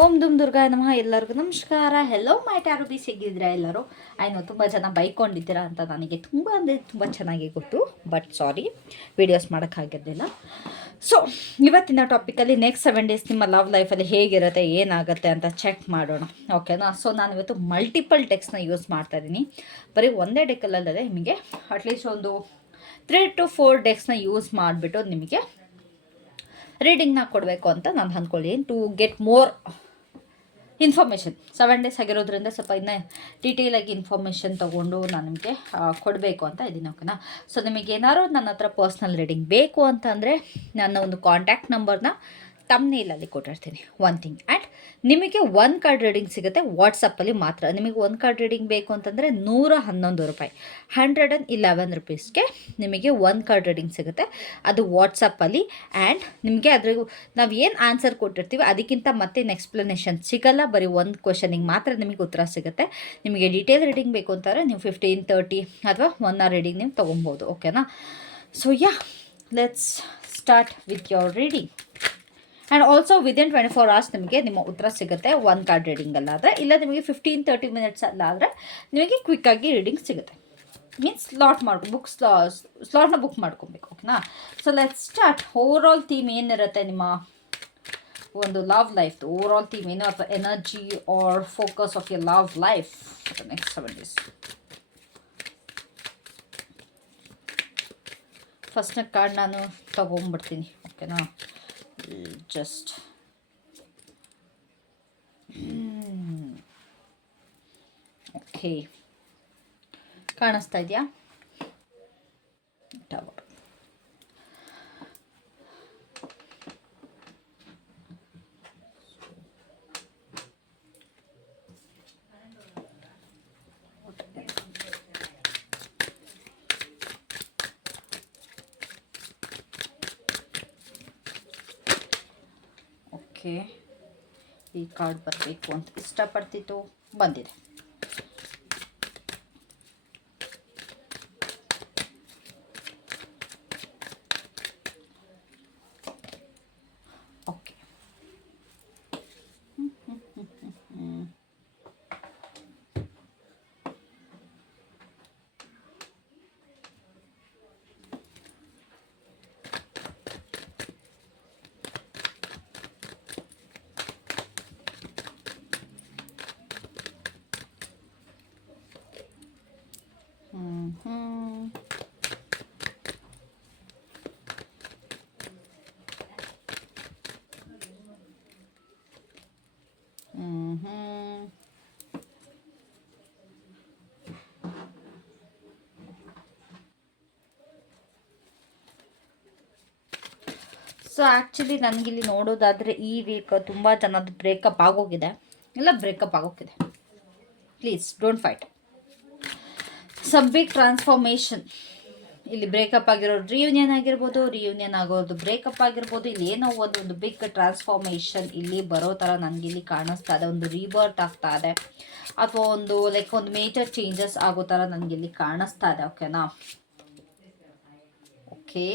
ಓಂ ದುಮ್ ದುರ್ಗಾಯ ನಮಃ. ಎಲ್ಲರಿಗೂ ನಮಸ್ಕಾರ. ಹೆಲೋ ಮೈ ಟ್ಯಾರೋ ಬೀಸ್, ಹೇಗಿದ್ದೀರಾ ಎಲ್ಲರೂ? ತುಂಬ ಜನ ಬೈಕೊಂಡಿದ್ದೀರಾ ಅಂತ ನನಗೆ ತುಂಬ ಅಂದರೆ ತುಂಬ ಚೆನ್ನಾಗಿ ಗೊತ್ತು. ಬಟ್ ಸಾರಿ, ವೀಡಿಯೋಸ್ ಮಾಡೋಕ್ಕಾಗಿರಲಿಲ್ಲ. ಸೊ ಇವತ್ತಿನ ಟಾಪಿಕಲ್ಲಿ ನೆಕ್ಸ್ಟ್ 7 ಡೇಸ್ ನಿಮ್ಮ ಲವ್ ಲೈಫಲ್ಲಿ ಹೇಗಿರುತ್ತೆ, ಏನಾಗುತ್ತೆ ಅಂತ ಚೆಕ್ ಮಾಡೋಣ, ಓಕೆನಾ? ಸೊ ನಾನು ಇವತ್ತು ಮಲ್ಟಿಪಲ್ ಡೆಕ್ಸ್ನ ಯೂಸ್ ಮಾಡ್ತಾಯಿದ್ದೀನಿ. ಬರೀ ಒಂದೇ ಡೆಕ್ಕಲ್ಲದೆ ನಿಮಗೆ ಅಟ್ಲೀಸ್ಟ್ ಒಂದು 3 to 4 ಡೆಕ್ಸ್ನ ಯೂಸ್ ಮಾಡಿಬಿಟ್ಟು ನಿಮಗೆ ರೀಡಿಂಗ್ನ ಕೊಡಬೇಕು ಅಂತ ನಾನು ಅಂದ್ಕೊಳ್ಳಿ, to get more information. 7 days ಆಗಿರೋದ್ರಿಂದ ಸ್ವಲ್ಪ ಇನ್ನೂ ಡೀಟೇಲಾಗಿ ಇನ್ಫಾರ್ಮೇಷನ್ ತೊಗೊಂಡು ನಾನು ನಿಮಗೆ ಕೊಡಬೇಕು ಅಂತ ಇದ್ದೀನಿ, ಓಕೆನಾ? ಸೊ ನಿಮಗೇನಾದ್ರು ನನ್ನ ಹತ್ರ ಪರ್ಸ್ನಲ್ ರೀಡಿಂಗ್ ಬೇಕು ಅಂತಂದರೆ ನನ್ನ ಒಂದು ಕಾಂಟ್ಯಾಕ್ಟ್ ನಂಬರ್ನ ತಮ್ನೇಲಲ್ಲಿ ಕೊಟ್ಟಿರ್ತೀನಿ, ಒನ್ ಥಿಂಗ್. ಆ್ಯಂಡ್ ನಿಮಗೆ 1 ಕಾರ್ಡ್ ರೀಡಿಂಗ್ ಸಿಗುತ್ತೆ ವಾಟ್ಸಪ್ಪಲ್ಲಿ ಮಾತ್ರ. ನಿಮಗೆ 1 ಕಾರ್ಡ್ ರೀಡಿಂಗ್ ಬೇಕು ಅಂತಂದರೆ 111 ರೂಪಾಯಿ, 111 ರುಪೀಸ್ಗೆ ನಿಮಗೆ 1 ಕಾರ್ಡ್ ರೀಡಿಂಗ್ ಸಿಗುತ್ತೆ. ಅದು ವಾಟ್ಸಪ್ಪಲ್ಲಿ. ಆ್ಯಂಡ್ ನಿಮಗೆ ಅದ್ರ ನಾವು ಏನು ಆನ್ಸರ್ ಕೊಟ್ಟಿರ್ತೀವಿ ಅದಕ್ಕಿಂತ ಮತ್ತೇನು ಎಕ್ಸ್ಪ್ಲನೇಷನ್ ಸಿಗಲ್ಲ. ಬರೀ ಒಂದು ಕ್ವಶನಿಗೆ ಮಾತ್ರ ನಿಮಗೆ ಉತ್ತರ ಸಿಗುತ್ತೆ. ನಿಮಗೆ ಡೀಟೇಲ್ ರೀಡಿಂಗ್ ಬೇಕು ಅಂತಾರೆ ನೀವು 15-30 ಅಥವಾ 1 ಅವರ್ ರೀಡಿಂಗ್ ನೀವು ತೊಗೊಬೋದು, ಓಕೆನಾ? So yeah, let's start with your reading. And also within 24 hours ನಿಮಗೆ ನಿಮ್ಮ ಉತ್ತರ ಸಿಗುತ್ತೆ 1 ಕಾರ್ಡ್ ರೀಡಿಂಗಲ್ಲಾದರೆ. ಇಲ್ಲ ನಿಮಗೆ 15-30 ಮಿನಿಟ್ಸ್ ಅಲ್ಲಾದರೆ ನಿಮಗೆ ಕ್ವಿಕ್ಕಾಗಿ ರೀಡಿಂಗ್ ಸಿಗುತ್ತೆ. ಮೀನ್ಸ್ ಸ್ಲಾಟ್ನ ಬುಕ್ ಮಾಡ್ಕೊಬೇಕು, ಓಕೆನಾ? So let's start. Overall theme ಏನಿರುತ್ತೆ ನಿಮ್ಮ ಒಂದು ಲವ್ ಲೈಫ್ದು? ಓವರ್ ಆಲ್ ಥೀಮ್ ಏನು, ಅಥವಾ energy or focus of your love life next 7 days? ಫಸ್ಟ್ನ ಕಾರ್ಡ್ ನಾನು ತಗೊಂಡ್ಬಿಡ್ತೀನಿ, ಓಕೆನಾ? ಜಸ್ಟ್ ಓಕೆ, ಕಾಣಿಸ್ತಾ ಇದೆಯಾ? ಟವರ್. ಓಕೆ, ಈ ಕಾರ್ಡ್ ಬರಬೇಕು ಅಂತ ಇಷ್ಟಪಡ್ತಿತ್ತು, ಬಂದಿದೆ. ಓಕೆ, ಸೊ ಆ್ಯಕ್ಚುಲಿ ನನಗಿಲ್ಲಿ ನೋಡೋದಾದರೆ ಈ ವೀಕ್ ತುಂಬ ಜನದ್ದು ಬ್ರೇಕಪ್ ಆಗೋಗಿದೆ, ಇಲ್ಲ ಬ್ರೇಕಪ್ ಆಗೋಗಿದೆ. Please don't fight. Some big transformation. ಇಲ್ಲಿ ಬ್ರೇಕಪ್ ಆಗಿರೋದು ರಿಯೂನಿಯನ್ ಆಗಿರ್ಬೋದು, ರಿಯೂನಿಯನ್ ಆಗೋದು ಬ್ರೇಕಪ್ ಆಗಿರ್ಬೋದು. ಇಲ್ಲಿ ಏನೋ ಒಂದು ಬಿಗ್ ಟ್ರಾನ್ಸ್ಫಾರ್ಮೇಷನ್ ಇಲ್ಲಿ ಬರೋ ಥರ ನನಗಿಲ್ಲಿ ಕಾಣಿಸ್ತಾ ಇದೆ. ಒಂದು ರೀಬರ್ತ್ ಆಗ್ತಾ ಇದೆ, ಅಥವಾ ಒಂದು ಒಂದು ಮೇಜರ್ ಚೇಂಜಸ್ ಆಗೋ ಥರ ನನಗಿಲ್ಲಿ ಕಾಣಿಸ್ತಾ ಇದೆ, ಓಕೆನಾ? ಓಕೆ,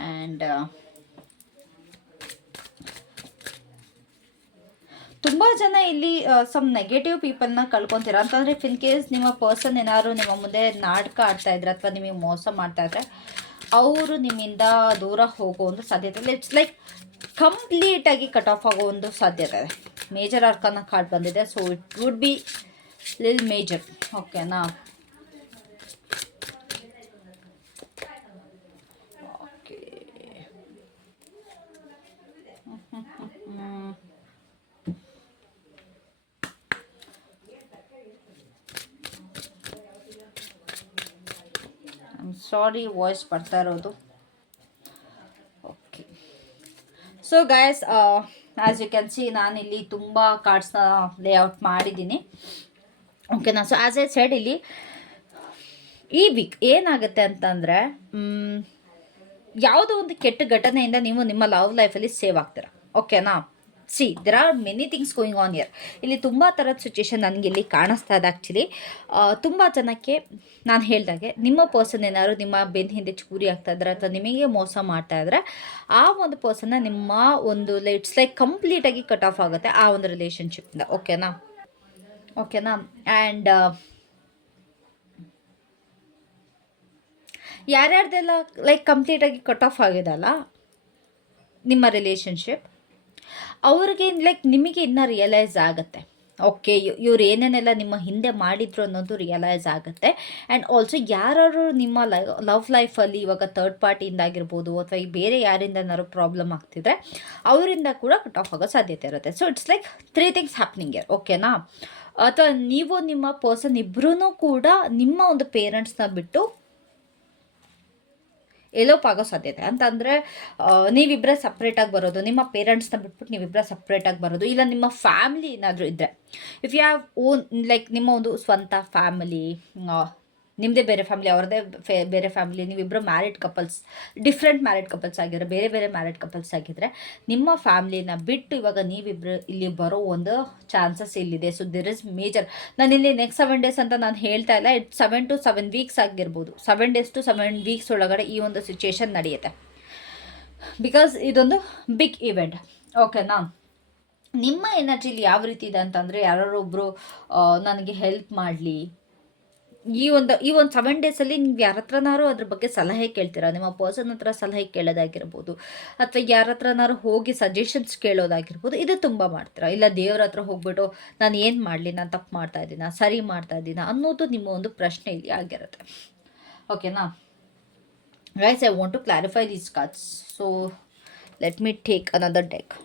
ಆ್ಯಂಡ್ ತುಂಬ ಜನ ಇಲ್ಲಿ ಸಮ್ ನೆಗೆಟಿವ್ ಪೀಪಲ್ನ ಕಳ್ಕೊತೀರ ಅಂತಂದರೆ, ಇನ್ ಕೇಸ್ ನಿಮ್ಮ ಪರ್ಸನ್ ಏನಾದ್ರು ನಿಮ್ಮ ಮುಂದೆ ನಾಟಕ ಆಡ್ತಾ ಇದ್ರೆ ಅಥವಾ ನಿಮಗೆ ಮೋಸ ಮಾಡ್ತಾ ಇದ್ರೆ, ಅವರು ನಿಮ್ಮಿಂದ ದೂರ ಹೋಗೋ ಒಂದು ಸಾಧ್ಯತೆ ಇಲ್ಲ. ಇಟ್ಸ್ ಲೈಕ್ ಕಂಪ್ಲೀಟಾಗಿ ಕಟ್ ಆಫ್ ಆಗೋ ಒಂದು ಸಾಧ್ಯತೆ ಇದೆ. ಮೇಜರ್ ಆರ್ಕಾನ ಕಾರ್ಡ್ ಬಂದಿದೆ, so it would be lil major, ಓಕೆನಾ? ಸಾರಿ, ವಾಯ್ಸ್ ಬರ್ತಾ ಇರೋದು. Okay, so guys, as you can see ನಾನಿಲ್ಲಿ ತುಂಬ ಕಾರ್ಡ್ಸ್ನ ಲೇಔಟ್ ಮಾಡಿದ್ದೀನಿ, ಓಕೆನಾ? ಸೊ ಆ್ಯಸ್ ಐ ಸೆಡ್, ಇಲ್ಲಿ ಈ ವೀಕ್ ಏನಾಗುತ್ತೆ ಅಂತಂದರೆ, ಯಾವುದೋ ಒಂದು ಕೆಟ್ಟ ಘಟನೆಯಿಂದ ನೀವು ನಿಮ್ಮ ಲವ್ ಲೈಫಲ್ಲಿ ಸೇವ್ ಆಗ್ತೀರ, ಓಕೆನಾ? See there are many things going on year. ಇಲ್ಲಿ ತುಂಬ ಥರದ ಸಿಚುಯೇಷನ್ ನನಗೆ ಇಲ್ಲಿ ಕಾಣಿಸ್ತಾ ಇದೆ ಆ್ಯಕ್ಚುಲಿ. ತುಂಬ ಜನಕ್ಕೆ ನಾನು ಹೇಳ್ದಾಗೆ ನಿಮ್ಮ ಪರ್ಸನ್ ಏನಾದ್ರು ನಿಮ್ಮ ಬೆನ್ನ ಹಿಂದೆ ಚೂರಿ ಆಗ್ತಾ ಇದ್ದಾರೆ ಅಥವಾ ನಿಮಗೆ ಮೋಸ ಮಾಡ್ತಾ ಇದ್ದರೆ ಆ ಒಂದು ಪರ್ಸನ್ನ ನಿಮ್ಮ ಒಂದು ಇಟ್ಸ್ ಲೈಕ್ ಕಂಪ್ಲೀಟಾಗಿ ಕಟ್ ಆಫ್ ಆಗುತ್ತೆ ಆ ಒಂದು ರಿಲೇಷನ್ಶಿಪ್ಪಿಂದ. ಓಕೆನಾ. ಆ್ಯಂಡ್ ಯಾರ್ಯಾರ್ದೆಲ್ಲ ಲೈಕ್ ಕಂಪ್ಲೀಟಾಗಿ ಕಟ್ ಆಫ್ ಆಗಿದೆಲ್ಲ ನಿಮ್ಮ ರಿಲೇಷನ್ಶಿಪ್, ಅವ್ರಿಗೆ ಲೈಕ್ ನಿಮಗೆ ಇನ್ನೂ ರಿಯಲೈಸ್ ಆಗುತ್ತೆ. ಓಕೆ, ಇವ್ರು ಏನೇನೆಲ್ಲ ನಿಮ್ಮ ಹಿಂದೆ ಮಾಡಿದ್ರು ಅನ್ನೋದು ರಿಯಲೈಸ್ ಆಗುತ್ತೆ. ಆ್ಯಂಡ್ ಆಲ್ಸೋ ಯಾರು ನಿಮ್ಮ ಲವ್ ಲೈಫಲ್ಲಿ ಇವಾಗ ಥರ್ಡ್ ಪಾರ್ಟಿಯಿಂದ ಆಗಿರ್ಬೋದು ಅಥವಾ ಈ ಬೇರೆ ಯಾರಿಂದ ಏನಾದ್ರು ಪ್ರಾಬ್ಲಮ್ ಆಗ್ತಿದ್ರೆ ಅವರಿಂದ ಕೂಡ ಕಟ್ ಆಫ್ ಆಗೋ ಸಾಧ್ಯತೆ ಇರುತ್ತೆ. So it's like 3 things happening year. ಓಕೆನಾ. ಅಥವಾ ನೀವು ನಿಮ್ಮ ಪರ್ಸನ್ ಇಬ್ಬರೂ ಕೂಡ ನಿಮ್ಮ ಒಂದು ಪೇರೆಂಟ್ಸ್ನ ಬಿಟ್ಟು ಎಲೋಪ್ ಆಗೋ ಸಾಧ್ಯತೆ ಅಂತಂದರೆ ನೀವಿಬ್ಬರೇ ಸಪ್ರೇಟಾಗಿ ಬರೋದು, ನಿಮ್ಮ ಪೇರೆಂಟ್ಸ್ನ ಬಿಟ್ಬಿಟ್ಟು ನೀವಿಬ್ಬರೇ ಸಪ್ರೇಟಾಗಿ ಬರೋದು, ಇಲ್ಲ ನಿಮ್ಮ ಫ್ಯಾಮಿಲಿ ಏನಾದರೂ ಇದ್ದರೆ, if you have own like ನಿಮ್ಮ ಒಂದು ಸ್ವಂತ ಫ್ಯಾಮಿಲಿ, ನಿಮ್ಮದೇ ಬೇರೆ ಫ್ಯಾಮಿಲಿ ಅವ್ರದ್ದೇ ಬೇರೆ ಫ್ಯಾಮಿಲಿ, ನೀವಿಬ್ಬರು married couples, different married couples ಆಗಿದ್ರೆ, ಬೇರೆ ಬೇರೆ ಮ್ಯಾರಿಡ್ ಕಪಲ್ಸ್ ಆಗಿದ್ದರೆ ನಿಮ್ಮ ಫ್ಯಾಮಿಲಿನ ಬಿಟ್ಟು ಇವಾಗ ನೀವಿಬ್ಬರು ಇಲ್ಲಿ ಬರೋ ಒಂದು ಚಾನ್ಸಸ್ ಇಲ್ಲಿದೆ. So there is major. ನಾನು ಇಲ್ಲಿ ನೆಕ್ಸ್ಟ್ 7 ಡೇಸ್ ಅಂತ ನಾನು ಹೇಳ್ತಾ ಇಲ್ಲ, 7 to 7 ವೀಕ್ಸ್ ಆಗಿರ್ಬೋದು. 7 days to 7 ವೀಕ್ಸ್ ಒಳಗಡೆ ಈ ಒಂದು ಸಿಚುಯೇಷನ್ ನಡೆಯುತ್ತೆ. ಬಿಕಾಸ್ ಇದೊಂದು ಬಿಗ್ ಇವೆಂಟ್. ಓಕೆನಾ. ನಿಮ್ಮ ಎನರ್ಜಿಲಿ ಯಾವ ರೀತಿ ಇದೆ ಅಂತಂದರೆ ಯಾರೊಬ್ಬರು ನನಗೆ ಹೆಲ್ಪ್ ಮಾಡಲಿ, ಈ ಒಂದು 7 ಡೇಸಲ್ಲಿ ನೀವು ಯಾರ ಹತ್ರನಾರು ಅದ್ರ ಬಗ್ಗೆ ಸಲಹೆ ಕೇಳ್ತೀರಾ, ನಿಮ್ಮ ಪರ್ಸನ್ ಹತ್ರ ಸಲಹೆ ಕೇಳೋದಾಗಿರ್ಬೋದು ಅಥವಾ ಯಾರ ಹತ್ರನಾರು ಹೋಗಿ ಸಜೆಷನ್ಸ್ ಕೇಳೋದಾಗಿರ್ಬೋದು, ಇದು ತುಂಬ ಮಾಡ್ತೀರಾ. ಇಲ್ಲ ದೇವ್ರ ಹತ್ರ ಹೋಗ್ಬಿಟ್ಟು ನಾನು ಏನು ಮಾಡಲಿ, ನಾನು ತಪ್ಪು ಮಾಡ್ತಾ ಇದ್ದೀನ, ಸರಿ ಮಾಡ್ತಾ ಇದ್ದೀನ ಅನ್ನೋದು ನಿಮ್ಮ ಒಂದು ಪ್ರಶ್ನೆ ಇಲ್ಲಿ ಆಗಿರುತ್ತೆ. ಓಕೆನಾ guys, I want to clarify these cards. So let me take another deck.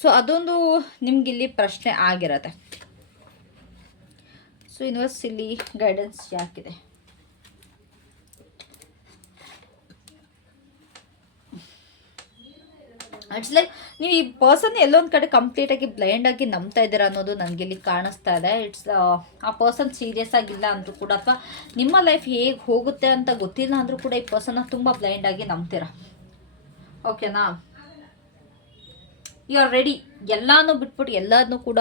ಸೊ ಅದೊಂದು ನಿಮಗಿಲ್ಲಿ ಪ್ರಶ್ನೆ ಆಗಿರುತ್ತೆ. ಸೊ ಯೂನಿವರ್ಸ್ ಇಲ್ಲಿ ಗೈಡೆನ್ಸ್ ಯಾಕಿದೆ? ಇಟ್ಸ್ ಲೈಕ್ ನೀವು ಈ ಪರ್ಸನ್ ಎಲ್ಲೊಂದು ಕಡೆ ಕಂಪ್ಲೀಟಾಗಿ ಬ್ಲೈಂಡಾಗಿ ನಂಬ್ತಾ ಇದ್ದೀರಾ ಅನ್ನೋದು ನನಗೆ ಇಲ್ಲಿ ಕಾಣಿಸ್ತಾ ಇದೆ. ಇಟ್ಸ್ ಆ ಪರ್ಸನ್ ಸೀರಿಯಸ್ ಆಗಿಲ್ಲ ಅಂದರೂ ಕೂಡ ಅಥವಾ ನಿಮ್ಮ ಲೈಫ್ ಹೇಗೆ ಹೋಗುತ್ತೆ ಅಂತ ಗೊತ್ತಿಲ್ಲ ಅಂದರೂ ಕೂಡ ಈ ಪರ್ಸನ್ನ ತುಂಬ ಬ್ಲೈಂಡಾಗಿ ನಂಬ್ತೀರಾ. ಓಕೆನಾ. You are ready. ಎಲ್ಲನೂ ಬಿಟ್ಬಿಟ್ಟು ಎಲ್ಲದನ್ನೂ ಕೂಡ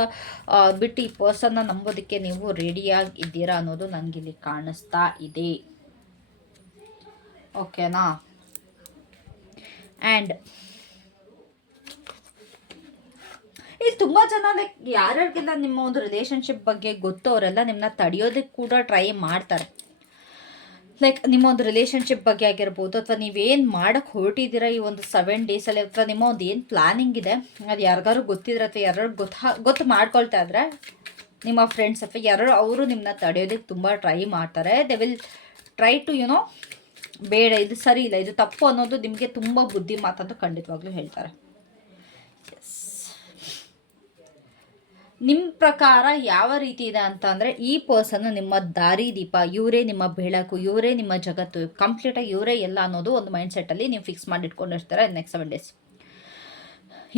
ಬಿಟ್ಟು ಈ ಪರ್ಸನ್ನ ನಂಬೋದಕ್ಕೆ ನೀವು ರೆಡಿಯಾಗಿ ಇದ್ದೀರಾ ಅನ್ನೋದು ನನಗಿಲ್ಲಿ ಕಾಣಿಸ್ತಾ ಇದೆ. ಓಕೆನಾ. ಆ್ಯಂಡ್ ಇಲ್ಲಿ ತುಂಬ ಜನ ಲೈಕ್ ಯಾರ್ಯಾರಿಗೆಲ್ಲ ನಿಮ್ಮ ಒಂದು ರಿಲೇಷನ್ಶಿಪ್ ಬಗ್ಗೆ ಗೊತ್ತು ಅವರೆಲ್ಲ ನಿಮ್ಮನ್ನ ತಡೆಯೋದಕ್ಕೆ ಕೂಡ ಟ್ರೈ ಮಾಡ್ತಾರೆ. ಲೈಕ್ ನಿಮ್ಮ ಒಂದು ರಿಲೇಷನ್ಶಿಪ್ ಬಗ್ಗೆ ಆಗಿರ್ಬೋದು ಅಥವಾ ನೀವೇನು ಮಾಡೋಕ್ಕೆ ಹೊರಟಿದ್ದೀರಾ ಈ ಒಂದು 7 ಡೇಸಲ್ಲಿ ಅಥವಾ ನಿಮ್ಮ ಒಂದು ಏನು ಪ್ಲ್ಯಾನಿಂಗ್ ಇದೆ ಅದು ಯಾರಿಗಾರು ಗೊತ್ತಿದ್ರೆ ಅಥವಾ ಯಾರು ಗೊತ್ತು ಮಾಡ್ಕೊಳ್ತಾ ಇದ್ರೆ ನಿಮ್ಮ ಫ್ರೆಂಡ್ಸ್ ಅಥವಾ ಯಾರು ಅವರು ನಿಮ್ಮನ್ನ ತಡೆಯೋದಕ್ಕೆ ತುಂಬ ಟ್ರೈ ಮಾಡ್ತಾರೆ. ದೇ ವಿಲ್ ಟ್ರೈ ಟು ಬೇಡ, ಇದು ಸರಿ ಇಲ್ಲ, ಇದು ತಪ್ಪು ಅನ್ನೋದು ನಿಮಗೆ ತುಂಬ ಬುದ್ಧಿ ಮಾತಂತ ಖಂಡಿತವಾಗ್ಲೂ ಹೇಳ್ತಾರೆ. ನಿಮ್ಮ ಪ್ರಕಾರ ಯಾವ ರೀತಿ ಇದೆ ಅಂತ ಅಂದರೆ ಈ ಪರ್ಸನ್ ನಿಮ್ಮ ದಾರಿ ದೀಪ, ಇವರೇ ನಿಮ್ಮ ಬೆಳಕು, ಇವರೇ ನಿಮ್ಮ ಜಗತ್ತು, ಕಂಪ್ಲೀಟಾಗಿ ಇವರೇ ಎಲ್ಲ ಅನ್ನೋದು ಒಂದು ಮೈಂಡ್ ಸೆಟ್ಟಲ್ಲಿ ನೀವು ಫಿಕ್ಸ್ ಮಾಡಿ ಇಟ್ಕೊಂಡಿರ್ತಾರೆ. ನೆಕ್ಸ್ಟ್ 7 ಡೇಸ್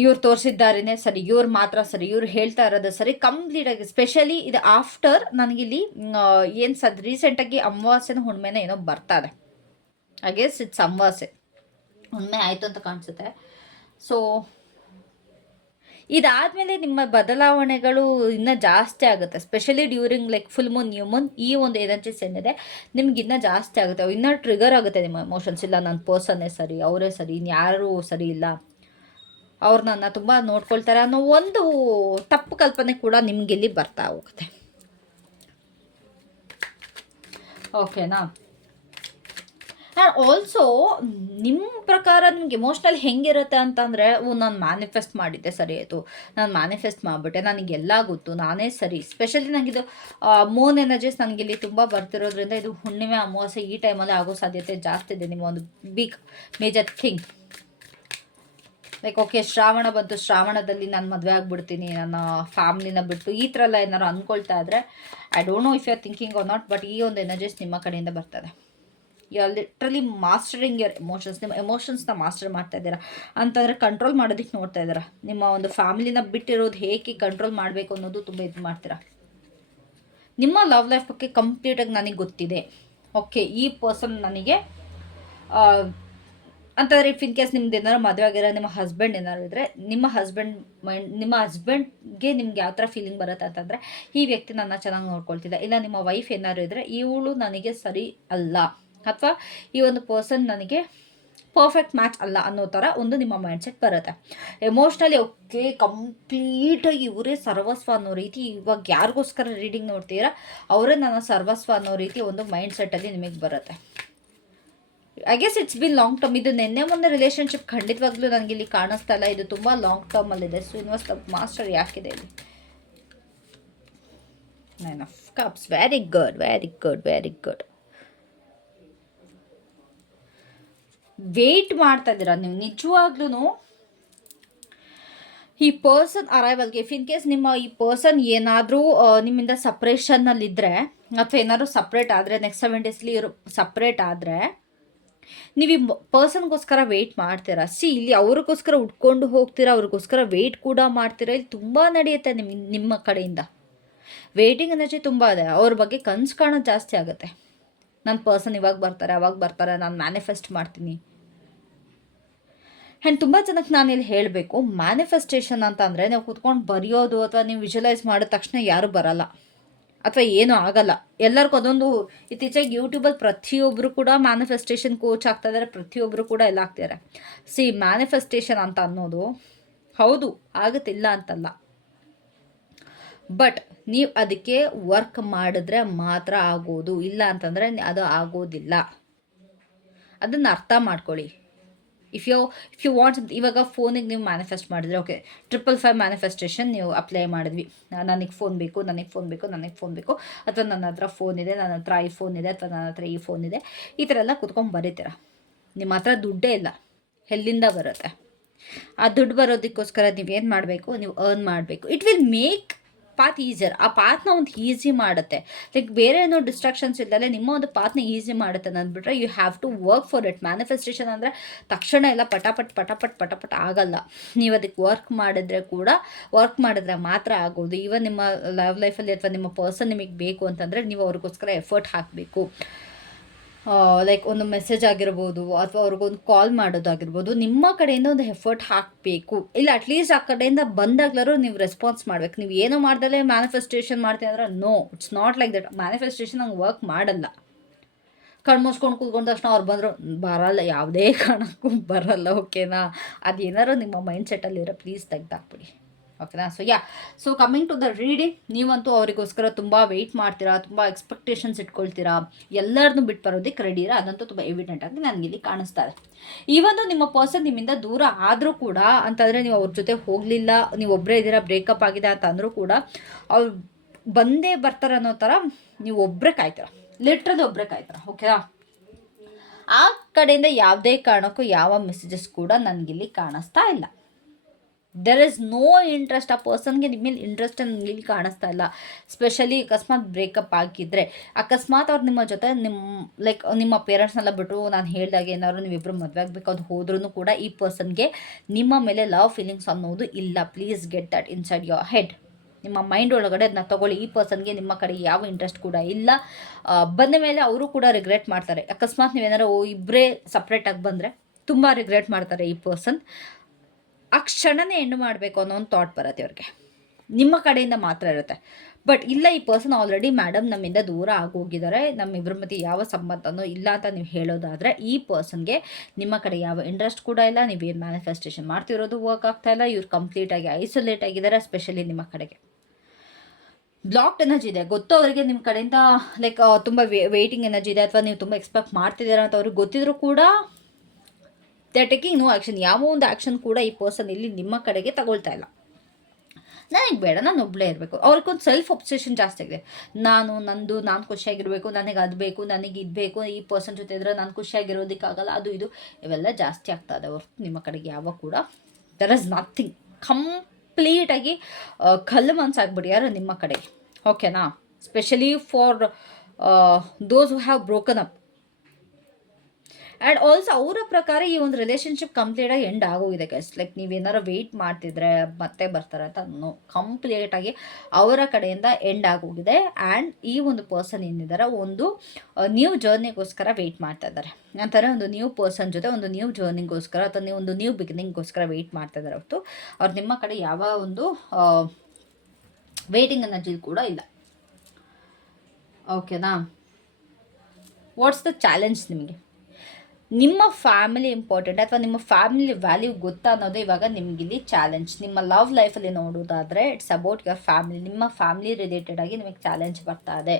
ಇವ್ರು ತೋರಿಸಿದ್ದಾರೇನೆ ಸರಿ, ಇವ್ರು ಮಾತ್ರ ಸರಿ, ಇವ್ರು ಹೇಳ್ತಾ ಇರೋದು ಸರಿ, ಕಂಪ್ಲೀಟಾಗಿ. ಸ್ಪೆಷಲಿ ಇದು ಆಫ್ಟರ್ ನನಗಿಲ್ಲಿ ಏನು ರೀಸೆಂಟಾಗಿ ಅಮಾವಾಸ್ಯೆನ ಹುಣ್ಮೆನ ಏನೋ ಬರ್ತಾ ಇದೆ. ಐ ಗೆಸ್ ಇಟ್ಸ್ ಅಮಾವಾಸ್ಯೆ ಹುಣ್ಮೆ ಆಯಿತು ಅಂತ ಕಾಣಿಸುತ್ತೆ. ಸೊ ಇದಾದಮೇಲೆ ನಿಮ್ಮ ಬದಲಾವಣೆಗಳು ಇನ್ನೂ ಜಾಸ್ತಿ ಆಗುತ್ತೆ. Specially during like full Moon, new Moon, ಈ ಒಂದು ಎನರ್ಜೀಸ್ ಏನಿದೆ ನಿಮ್ಗೆ ಇನ್ನೂ ಜಾಸ್ತಿ ಆಗುತ್ತೆ. ಇನ್ನೂ ಟ್ರಿಗರ್ ಆಗುತ್ತೆ ನಿಮ್ಮ ಎಮೋಷನ್ಸ್. ಇಲ್ಲ ನನ್ನ ಪರ್ಸನ್ನೇ ಸರಿ, ಅವರೇ ಸರಿ, ಇನ್ಯಾರೂ ಸರಿ ಇಲ್ಲ, ಅವ್ರು ನನ್ನ ತುಂಬ ನೋಡ್ಕೊಳ್ತಾರೆ ಅನ್ನೋ ಒಂದು ತಪ್ಪು ಕಲ್ಪನೆ ಕೂಡ ನಿಮಗಿಲ್ಲಿ ಬರ್ತಾ ಹೋಗುತ್ತೆ. ಓಕೆನಾ. ಆ್ಯಂಡ್ ಆಲ್ಸೋ ನಿಮ್ಮ ಪ್ರಕಾರ ನಿಮ್ಗೆ ಎಮೋಷ್ನಲ್ ಹೆಂಗಿರುತ್ತೆ ಅಂತಂದರೆ, ನಾನು ಮ್ಯಾನಿಫೆಸ್ಟ್ ಮಾಡಿದ್ದೆ ಸರಿ ಆಯಿತು, ನಾನು ಮ್ಯಾನಿಫೆಸ್ಟ್ ಮಾಡಿಬಿಟ್ಟೆ, ನನಗೆಲ್ಲ ಗೊತ್ತು, ನಾನೇ ಸರಿ. ಸ್ಪೆಷಲಿ ನನಗಿದು ಮೂನ್ ಎನರ್ಜೀಸ್ ನನಗಿಲ್ಲಿ ತುಂಬ ಬರ್ತಿರೋದ್ರಿಂದ ಇದು ಹುಣ್ಣಿಮೆ ಅಮಾವಾಸ್ಯೆ ಈ ಟೈಮಲ್ಲಿ ಆಗೋ ಸಾಧ್ಯತೆ ಜಾಸ್ತಿ ಇದೆ. ನಿಮ್ಮ ಒಂದು big major thing like okay Shravana ಬಂತು, ಶ್ರಾವಣದಲ್ಲಿ ನಾನು ಮದುವೆ ಆಗಿಬಿಡ್ತೀನಿ, ನನ್ನ ಫ್ಯಾಮ್ಲಿನ ಬಿಟ್ಟು, ಈ ಥರ ಎಲ್ಲ ಏನಾರು ಅಂದ್ಕೊಳ್ತಾ ಇದ್ದರೆ I don't know if you are thinking or not, but ಈ ಒಂದು ಎನರ್ಜೀಸ್ ನಿಮ್ಮ ಕಡೆಯಿಂದ ಬರ್ತದೆ. You are literally mastering your emotions. ನಿಮ್ಮ ಎಮೋಷನ್ಸ್ನ ಮಾಸ್ಟರ್ ಮಾಡ್ತಾ ಇದ್ದೀರಾ ಅಂತಂದರೆ ಕಂಟ್ರೋಲ್ ಮಾಡೋದಕ್ಕೆ ನೋಡ್ತಾ ಇದ್ದೀರಾ. ನಿಮ್ಮ ಒಂದು ಫ್ಯಾಮಿಲಿನ ಬಿಟ್ಟಿರೋದು ಹೇಗೆ ಕಂಟ್ರೋಲ್ ಮಾಡಬೇಕು ಅನ್ನೋದು ತುಂಬ ಇದು ಮಾಡ್ತೀರಾ. ನಿಮ್ಮ ಲವ್ ಲೈಫ್ ಬಗ್ಗೆ ಕಂಪ್ಲೀಟಾಗಿ ನನಗೆ ಗೊತ್ತಿದೆ. ಓಕೆ ಈ ಪರ್ಸನ್ ನನಗೆ ಅಂತಂದರೆ ಇಫ್ ಇನ್ ಕೇಸ್ ನಿಮ್ದು ಏನಾರು ಮದುವೆ ಆಗಿರೋ ನಿಮ್ಮ ಹಸ್ಬೆಂಡ್ ಏನಾರು ಇದ್ದರೆ ನಿಮ್ಮ ಹಸ್ಬೆಂಡ್ಗೆ ನಿಮ್ಗೆ ಯಾವ ಥರ ಫೀಲಿಂಗ್ ಬರುತ್ತೆ ಅಂತಂದರೆ ಈ ವ್ಯಕ್ತಿ ನನ್ನ ಚೆನ್ನಾಗಿ ನೋಡ್ಕೊಳ್ತಿದ್ದ, ಇಲ್ಲ ನಿಮ್ಮ ವೈಫ್ ಏನಾರು ಇದ್ದರೆ ಇವಳು ನನಗೆ ಸರಿ ಅಲ್ಲ, ಅಥವಾ ಈ ಒಂದು ಪರ್ಸನ್ ನನಗೆ ಪರ್ಫೆಕ್ಟ್ ಮ್ಯಾಚ್ ಅಲ್ಲ ಅನ್ನೋ ಥರ ಒಂದು ನಿಮ್ಮ ಮೈಂಡ್ಸೆಟ್ ಬರುತ್ತೆ. ಎಮೋಷ್ನಲಿ ಓಕೆ ಕಂಪ್ಲೀಟಾಗಿ ಇವರೇ ಸರ್ವಸ್ವ ಅನ್ನೋ ರೀತಿ, ಇವಾಗ ಯಾರಿಗೋಸ್ಕರ ರೀಡಿಂಗ್ ನೋಡ್ತೀರಾ ಅವರೇ ನನ್ನ ಸರ್ವಸ್ವ ಅನ್ನೋ ರೀತಿ ಒಂದು ಮೈಂಡ್ಸೆಟ್ಟಲ್ಲಿ ನಿಮಗೆ ಬರುತ್ತೆ. I guess it's been long term. ಇದು ನಿನ್ನೆ ಮೊನ್ನೆ ರಿಲೇಷನ್ಶಿಪ್ ಖಂಡಿತವಾಗ್ಲೂ ನನಗೆ ಇಲ್ಲಿ ಕಾಣಿಸ್ತಾ ಇಲ್ಲ. ಇದು ತುಂಬ ಲಾಂಗ್ ಟರ್ಮಲ್ಲಿದೆ. ಸೊ ಯೂನಿವರ್ಸ್ ಮಾಸ್ಟರ್ ಯಾಕಿದೆ ಇಲ್ಲಿ? 9 of Cups. Very good, very good, very good. Wait ಮಾಡ್ತಾ ಇದ್ದೀರಾ ನೀವು ನಿಜವಾಗ್ಲೂ ಈ ಪರ್ಸನ್ ಅರೈವಲ್ಗೆ. ಇಫ್ ಇನ್ ಕೇಸ್ ನಿಮ್ಮ ಈ ಪರ್ಸನ್ ಏನಾದರೂ ನಿಮ್ಮಿಂದ ಸಪ್ರೇಷನ್ನಲ್ಲಿದ್ದರೆ ಅಥವಾ ಏನಾದರೂ ಸಪ್ರೇಟ್ ಆದರೆ ನೆಕ್ಸ್ಟ್ 7 ಡೇಸ್ಲಿ ಇವರು ಸಪ್ರೇಟ್ ಆದರೆ ನೀವು ಈ ಪರ್ಸನ್ಗೋಸ್ಕರ ವೆಯ್ಟ್ ಮಾಡ್ತೀರಾ. ಇಲ್ಲಿ ಅವ್ರಿಗೋಸ್ಕರ ಉಟ್ಕೊಂಡು ಹೋಗ್ತೀರಾ, ಅವ್ರಿಗೋಸ್ಕರ ವೆಯ್ಟ್ ಕೂಡ ಮಾಡ್ತೀರಾ. ಇಲ್ಲಿ ತುಂಬ ನಡೆಯುತ್ತೆ ನಿಮ್ಮ ಕಡೆಯಿಂದ. ವೇಟಿಂಗ್ ಎನರ್ಜಿ ತುಂಬ ಇದೆ. ಅವ್ರ ಬಗ್ಗೆ ಕನಸು ಕಾಣೋದು ಜಾಸ್ತಿ ಆಗುತ್ತೆ. ನನ್ನ ಪರ್ಸನ್ ಇವಾಗ ಬರ್ತಾರೆ, ಅವಾಗ ಬರ್ತಾರೆ, ನಾನು ಮ್ಯಾನಿಫೆಸ್ಟ್ ಮಾಡ್ತೀನಿ. ಆ್ಯಂಡ್ ತುಂಬ ಜನಕ್ಕೆ ನಾನು ಇಲ್ಲಿ ಹೇಳಬೇಕು, ಮ್ಯಾನಿಫೆಸ್ಟೇಷನ್ ಅಂತ ಅಂದರೆ ನೀವು ಕೂತ್ಕೊಂಡು ಬರೆಯೋದು ಅಥವಾ ನೀವು ವಿಜುವಲೈಸ್ ಮಾಡಿದ ತಕ್ಷಣ ಯಾರೂ ಬರಲ್ಲ ಅಥವಾ ಏನೂ ಆಗಲ್ಲ. ಎಲ್ಲರಿಗೂ ಅದೊಂದು ಇತ್ತೀಚೆಗೆ ಯೂಟ್ಯೂಬಲ್ಲಿ ಪ್ರತಿಯೊಬ್ಬರು ಕೂಡ ಮ್ಯಾನಿಫೆಸ್ಟೇಷನ್ ಕೋಚ್ ಆಗ್ತಾ ಇದ್ದಾರೆ, ಪ್ರತಿಯೊಬ್ಬರು ಕೂಡ ಎಲ್ಲ ಆಗ್ತಿದ್ದಾರೆ. ಮ್ಯಾನಿಫೆಸ್ಟೇಷನ್ ಅಂತ ಅನ್ನೋದು ಹೌದು ಆಗುತ್ತಿಲ್ಲ ಅಂತಲ್ಲ, ಬಟ್ ನೀವು ಅದಕ್ಕೆ ವರ್ಕ್ ಮಾಡಿದ್ರೆ ಮಾತ್ರ ಆಗೋದು, ಇಲ್ಲ ಅಂತಂದರೆ ಅದು ಆಗೋದಿಲ್ಲ. ಅದನ್ನು ಅರ್ಥ ಮಾಡ್ಕೊಳ್ಳಿ. ಇಫ್ ಯು ವಾಂಟ್ ಇವಾಗ ಫೋನಿಗೆ ನೀವು ಮ್ಯಾನಿಫೆಸ್ಟ್ ಮಾಡಿದ್ರೆ ಓಕೆ 555 ಮ್ಯಾನಿಫೆಸ್ಟೇಷನ್ ನೀವು ಅಪ್ಲೈ ಮಾಡಿದ್ವಿ. ನನಗೆ ಫೋನ್ ಬೇಕು, ನನಗೆ ಫೋನ್ ಬೇಕು, ನನಗೆ ಫೋನ್ ಬೇಕು, ಅಥವಾ ನನ್ನ ಹತ್ರ ಫೋನ್ ಇದೆ, ನನ್ನ ಹತ್ರ ಈ ಫೋನ್ ಇದೆ, ಅಥವಾ ನನ್ನ ಹತ್ರ ಈ ಫೋನ್ ಇದೆ, ಈ ಥರ ಎಲ್ಲ ಕುತ್ಕೊಂಡು ಬರೀತೀರ. ನಿಮ್ಮ ಹತ್ರ ದುಡ್ಡೇ ಇಲ್ಲ, ಎಲ್ಲಿಂದ ಬರುತ್ತೆ? ಆ ದುಡ್ಡು ಬರೋದಕ್ಕೋಸ್ಕರ ನೀವೇನು ಮಾಡಬೇಕು? ನೀವು ಅರ್ನ್ ಮಾಡಬೇಕು. It will make path easier. ಆ ಪಾತ್ನ ಒಂದು ಈಸಿ ಮಾಡುತ್ತೆ. ಲೈಕ್ ಬೇರೆ ಏನೋ ಡಿಸ್ಟ್ರಾಕ್ಷನ್ಸ್ ಇಲ್ಲದೆ ನಿಮ್ಮ ಒಂದು ಪಾತ್ನ ಈಸಿ ಮಾಡುತ್ತೆ ಅಂದ್ಬಿಟ್ರೆ you have to work for it. Manifestation ಅಂದರೆ ತಕ್ಷಣ ಎಲ್ಲ ಪಟಾಪಟ್ ಆಗಲ್ಲ. ನೀವು ಅದಕ್ಕೆ ವರ್ಕ್ ಮಾಡಿದ್ರೆ ಮಾತ್ರ ಆಗೋದು. ಈವನ್ ನಿಮ್ಮ ಲೈಫಲ್ಲಿ ಅಥವಾ ನಿಮ್ಮ ಪರ್ಸನ್ ನಿಮಗೆ ಬೇಕು ಅಂತಂದರೆ ನೀವು ಅವ್ರಿಗೋಸ್ಕರ ಎಫರ್ಟ್ ಹಾಕಬೇಕು. ಲೈಕ್ ಒಂದು ಮೆಸೇಜ್ ಆಗಿರ್ಬೋದು ಅಥವಾ ಅವ್ರಿಗೊಂದು ಕಾಲ್ ಮಾಡೋದಾಗಿರ್ಬೋದು, ನಿಮ್ಮ ಕಡೆಯಿಂದ ಒಂದು ಎಫರ್ಟ್ ಹಾಕಬೇಕು. ಇಲ್ಲ ಅಟ್ಲೀಸ್ಟ್ ಆ ಕಡೆಯಿಂದ ಬಂದಾಗ್ಲಾರು ನೀವು ರೆಸ್ಪಾನ್ಸ್ ಮಾಡಬೇಕು. ನೀವು ಏನೋ ಮಾಡ್ದಲೇ ಮ್ಯಾನಿಫೆಸ್ಟೇಷನ್ ಮಾಡ್ತೀನಿ ಅಂದ್ರೆ no, it's not like that. Manifestation ಹಂಗೆ ವರ್ಕ್ ಮಾಡಲ್ಲ. ಕಣ್ಮುಚ್ಕೊಂಡು ಕೂತ್ಕೊಂಡ ತಕ್ಷಣ ಅವ್ರು ಬಂದರು ಬರಲ್ಲ, ಯಾವುದೇ ಕಾರಣಕ್ಕೂ ಬರಲ್ಲ. ಓಕೆನಾ? ಅದೇನಾರು ನಿಮ್ಮ ಮೈಂಡ್ ಸೆಟ್ಟಲ್ಲಿರೋ ಪ್ಲೀಸ್ ತೆಗ್ದಾಕ್ಬಿಡಿ. ಓಕೆನಾ? So coming to the reading, ನೀವಂತೂ ಅವರಿಗೋಸ್ಕರ ತುಂಬ ವೆಯ್ಟ್ ಮಾಡ್ತೀರಾ, ತುಂಬ ಎಕ್ಸ್ಪೆಕ್ಟೇಷನ್ಸ್ ಇಟ್ಕೊಳ್ತೀರಾ, ಎಲ್ಲರನ್ನೂ ಬಿಟ್ಟು ಬರೋದಕ್ಕೆ ರೆಡಿ ಇರ. ಅದಂತೂ ತುಂಬ ಎವಿಡೆಂಟ್ ಆಗಿ ನನಗಿಲ್ಲಿ ಕಾಣಿಸ್ತಾ ಇದೆ. ಈವನ್ ನಿಮ್ಮ ಪರ್ಸನ್ ನಿಮ್ಮಿಂದ ದೂರ ಆದರೂ ಕೂಡ ಅಂತಂದರೆ ನೀವು ಅವ್ರ ಜೊತೆ ಹೋಗಲಿಲ್ಲ, ನೀವು ಒಬ್ಬರೇ ಇದ್ದೀರಾ, ಬ್ರೇಕಪ್ ಆಗಿದೆ ಅಂತ ಅಂದರೂ ಕೂಡ ಅವ್ರು ಬಂದೇ ಬರ್ತಾರೆ ಅನ್ನೋ ಥರ ನೀವು ಒಬ್ಬರೇ ಕಾಯ್ತೀರ, ಲಿಟ್ರಲಿ ಒಬ್ಬರೇ ಕಾಯ್ತೀರ. ಓಕೆನಾ? ಆ ಕಡೆಯಿಂದ ಯಾವುದೇ ಕಾರಣಕ್ಕೂ ಯಾವ ಮೆಸೇಜಸ್ ಕೂಡ ನನಗಿಲ್ಲಿ ಕಾಣಿಸ್ತಾ ಇಲ್ಲ. There is no interest. ಆ ಪರ್ಸನ್ಗೆ ನಿಮ್ಮ ಮೇಲೆ ಇಂಟ್ರೆಸ್ಟ್ ಇಲ್ಲಿ ಕಾಣಿಸ್ತಾ ಇಲ್ಲ. ಸ್ಪೆಷಲಿ ಅಕಸ್ಮಾತ್ ಬ್ರೇಕಪ್ ಆಗಿದ್ದರೆ, ಅಕಸ್ಮಾತ್ ಅವ್ರು ನಿಮ್ಮ ಜೊತೆ ನಿಮ್ಮ ಪೇರೆಂಟ್ಸ್ನೆಲ್ಲ ಬಿಟ್ಟು ನಾನು ಹೇಳಿದಾಗ ಏನಾದ್ರು ನೀವಿಬ್ಬರು ಮದುವೆ ಆಗಬೇಕು ಅಂತ ಹೋದ್ರೂ ಕೂಡ ಈ ಪರ್ಸನ್ಗೆ ನಿಮ್ಮ ಮೇಲೆ ಲವ್ ಫೀಲಿಂಗ್ಸ್ ಅನ್ನೋದು ಇಲ್ಲ. Please get that inside your head. ನಿಮ್ಮ ಮೈಂಡ್ ಒಳಗಡೆ ಅದನ್ನ ತೊಗೊಳ್ಳಿ. ಈ ಪರ್ಸನ್ಗೆ ನಿಮ್ಮ ಕಡೆ ಯಾವ ಇಂಟ್ರೆಸ್ಟ್ ಕೂಡ ಇಲ್ಲ. ಬಂದ ಮೇಲೆ ಅವರು ಕೂಡ ರಿಗ್ರೆಟ್ ಮಾಡ್ತಾರೆ. ಅಕಸ್ಮಾತ್ ನೀವೇನಾರು ಇಬ್ಬರೇ ಸಪ್ರೇಟಾಗಿ ಬಂದರೆ ತುಂಬ ರಿಗ್ರೆಟ್ ಮಾಡ್ತಾರೆ ಈ ಪರ್ಸನ್. ಆ ಕ್ಷಣನೇ ಎಂಡ್ ಮಾಡಬೇಕು ಅನ್ನೋ ಒಂದು ಥಾಟ್ ಬರುತ್ತೆ ಅವ್ರಿಗೆ, ನಿಮ್ಮ ಕಡೆಯಿಂದ ಮಾತ್ರ ಇರುತ್ತೆ. ಬಟ್ ಇಲ್ಲ, ಈ ಪರ್ಸನ್ ಆಲ್ರೆಡಿ ಮೇಡಮ್ ನಮ್ಮಿಂದ ದೂರ ಆಗೋಗಿದ್ದಾರೆ, ನಮ್ಮಿಬ್ಬರ ಮಧ್ಯೆ ಯಾವ ಸಂಬಂಧನೂ ಇಲ್ಲ ಅಂತ ನೀವು ಹೇಳೋದಾದರೆ ಈ ಪರ್ಸನ್ಗೆ ನಿಮ್ಮ ಕಡೆ ಯಾವ ಇಂಟ್ರೆಸ್ಟ್ ಕೂಡ ಇಲ್ಲ. ನೀವೇನು ಮ್ಯಾನಿಫೆಸ್ಟೇಷನ್ ಮಾಡ್ತಿರೋದು ವರ್ಕ್ ಆಗ್ತಾ ಇಲ್ಲ. ಇವ್ರು ಕಂಪ್ಲೀಟಾಗಿ ಐಸೋಲೇಟ್ ಆಗಿದ್ದಾರೆ. ಸ್ಪೆಷಲಿ ನಿಮ್ಮ ಕಡೆಗೆ ಬ್ಲಾಕ್ಡ್ ಎನರ್ಜಿ ಇದೆ ಗೊತ್ತು ಅವರಿಗೆ. ನಿಮ್ಮ ಕಡೆಯಿಂದ ಲೈಕ್ ತುಂಬ ವೇಟಿಂಗ್ ಎನರ್ಜಿ ಇದೆ, ಅಥವಾ ನೀವು ತುಂಬ ಎಕ್ಸ್ಪೆಕ್ಟ್ ಮಾಡ್ತಿದ್ದೀರಾ ಅಂತ ಅವ್ರಿಗೆ ಗೊತ್ತಿದ್ರು ಕೂಡ they are taking no action. ಯಾವ ಒಂದು ಆ್ಯಕ್ಷನ್ ಕೂಡ ಈ ಪರ್ಸನ್ ಇಲ್ಲಿ ನಿಮ್ಮ ಕಡೆಗೆ ತಗೊಳ್ತಾ ಇಲ್ಲ. ನನಗೆ ಬೇಡ, ನಾನು ಒಬ್ಬಳೇ ಇರಬೇಕು. ಅವ್ರಿಗೊಂದು ಸೆಲ್ಫ್ ಅಬ್ಸೆಷನ್ ಜಾಸ್ತಿ ಆಗಿದೆ. ನಾನು ಖುಷಿಯಾಗಿರಬೇಕು, ನನಗೆ ಅದು ಬೇಕು, ನನಗೆ ಇದು ಬೇಕು, ಈ ಪರ್ಸನ್ ಜೊತೆ ಇದ್ರೆ ನಾನು ಖುಷಿಯಾಗಿರೋದಕ್ಕಾಗಲ್ಲ, ಅದು ಇದು ಇವೆಲ್ಲ ಜಾಸ್ತಿ ಆಗ್ತಾ ಇದೆ. ಹೊರತು ನಿಮ್ಮ ಕಡೆಗೆ ಯಾವಾಗ ಕೂಡ ದರ್ ಇಸ್ ನಥಿಂಗ್. ಕಂಪ್ಲೀಟಾಗಿ ಕಲ್ಲು ಮನಸ್ಸಾಗ್ಬಿಡ್ಯಾರ ನಿಮ್ಮ ಕಡೆಗೆ. ಓಕೆನಾ? Specially for those who have broken up. And also ಅವರ ಪ್ರಕಾರ ಈ ಒಂದು ರಿಲೇಷನ್ಶಿಪ್ ಕಂಪ್ಲೀಟಾಗಿ ಎಂಡ್ ಆಗೋಗಿದೆ ಗೈಸ್. ಲೈಕ್ ನೀವೇನಾರು ವೆಯ್ಟ್ ಮಾಡ್ತಿದ್ರೆ ಮತ್ತೆ ಬರ್ತಾರೆ ಅಂತ ಕಂಪ್ಲೀಟಾಗಿ ಅವರ ಕಡೆಯಿಂದ ಎಂಡ್ ಆಗೋಗಿದೆ. ಆ್ಯಂಡ್ ಈ ಒಂದು ಪರ್ಸನ್ ಏನಿದ್ದಾರೆ ಒಂದು ನ್ಯೂ ಜರ್ನಿಗೋಸ್ಕರ ವೆಯ್ಟ್ ಮಾಡ್ತಾ ಇದ್ದಾರೆ ಅಂತಾರೆ. ಒಂದು ನ್ಯೂ ಪರ್ಸನ್ ಜೊತೆ ಒಂದು ನ್ಯೂ ಜರ್ನಿಗೋಸ್ಕರ ಅಥವಾ ಒಂದು ನ್ಯೂ ಬಿಗಿನಿಂಗ್ಗೋಸ್ಕರ ವೆಯ್ಟ್ ಮಾಡ್ತಾ ಇದ್ದಾರೆ ಹೊರತು ಅವ್ರು ನಿಮ್ಮ ಕಡೆ ಯಾವ ಒಂದು ವೇಟಿಂಗ್ ಎನರ್ಜಿ ಕೂಡ ಇಲ್ಲ. ಓಕೆನಾ. What's the challenge? ನಿಮಗೆ ನಿಮ್ಮ ಫ್ಯಾಮಿಲಿ ಇಂಪಾರ್ಟೆಂಟ್ ಅಥವಾ ನಿಮ್ಮ ಫ್ಯಾಮಿಲಿ ವ್ಯಾಲ್ಯೂ ಗೊತ್ತಾ ಅನ್ನೋದು ಇವಾಗ ನಿಮಗಿಲ್ಲಿ ಚಾಲೆಂಜ್. ನಿಮ್ಮ ಲವ್ ಲೈಫಲ್ಲಿ ನೋಡೋದಾದರೆ ಇಟ್ಸ್ ಅಬೌಟ್ ಯುವರ್ ಫ್ಯಾಮಿಲಿ. ನಿಮ್ಮ ಫ್ಯಾಮಿಲಿ ರಿಲೇಟೆಡ್ ಆಗಿ ನಿಮಗೆ ಚಾಲೆಂಜ್ ಬರ್ತಾ ಇದೆ.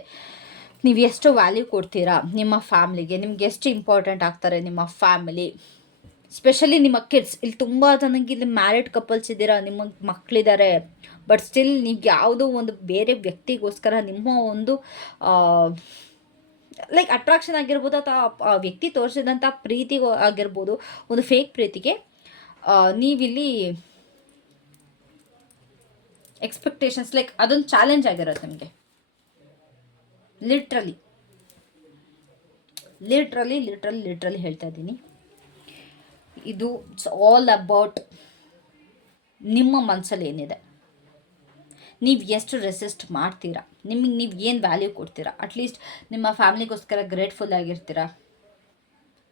ನೀವು ಎಷ್ಟು ವ್ಯಾಲ್ಯೂ ಕೊಡ್ತೀರಾ ನಿಮ್ಮ ಫ್ಯಾಮ್ಲಿಗೆ, ನಿಮ್ಗೆ ಎಷ್ಟು ಇಂಪಾರ್ಟೆಂಟ್ ಆಗ್ತಾರೆ ನಿಮ್ಮ ಫ್ಯಾಮಿಲಿ, ಸ್ಪೆಷಲಿ ನಿಮ್ಮ ಕಿಡ್ಸ್. ಇಲ್ಲಿ ತುಂಬ ಜನಕ್ಕೆ ಇಲ್ಲಿ ಮ್ಯಾರಿಡ್ ಕಪಲ್ಸ್ ಇದ್ದೀರಾ, ನಿಮಗೆ ಮಕ್ಕಳಿದ್ದಾರೆ, ಬಟ್ ಸ್ಟಿಲ್ ನೀವು ಯಾವುದೋ ಒಂದು ಬೇರೆ ವ್ಯಕ್ತಿಗೋಸ್ಕರ ನಿಮ್ಮ ಒಂದು ಲೈಕ್ ಅಟ್ರಾಕ್ಷನ್ ಆಗಿರ್ಬೋದು ಅಥವಾ ಆ ವ್ಯಕ್ತಿ ತೋರಿಸಿದಂಥ ಪ್ರೀತಿಗೂ ಆಗಿರ್ಬೋದು, ಒಂದು ಫೇಕ್ ಪ್ರೀತಿಗೆ ನೀವಿಲ್ಲಿ ಎಕ್ಸ್ಪೆಕ್ಟೇಷನ್ಸ್ ಲೈಕ್ ಅದೊಂದು ಚಾಲೆಂಜ್ ಆಗಿರೋದು ನಿಮಗೆ. ಲಿಟ್ರಲಿ ಹೇಳ್ತಾ ಇದ್ದೀನಿ. ಇದು ಇಟ್ಸ್ ಆಲ್ ಅಬೌಟ್ ನಿಮ್ಮ ಮನಸ್ಸಲ್ಲಿ ಏನಿದೆ, ನೀವು ಎಷ್ಟು ರೆಸಿಸ್ಟ್ ಮಾಡ್ತೀರಾ, ನಿಮಗೆ ನೀವು ಏನು ವ್ಯಾಲ್ಯೂ ಕೊಡ್ತೀರಾ, ಅಟ್ಲೀಸ್ಟ್ ನಿಮ್ಮ ಫ್ಯಾಮಿಲಿಗೋಸ್ಕರ ಗ್ರೇಟ್ಫುಲ್ ಆಗಿರ್ತೀರಾ,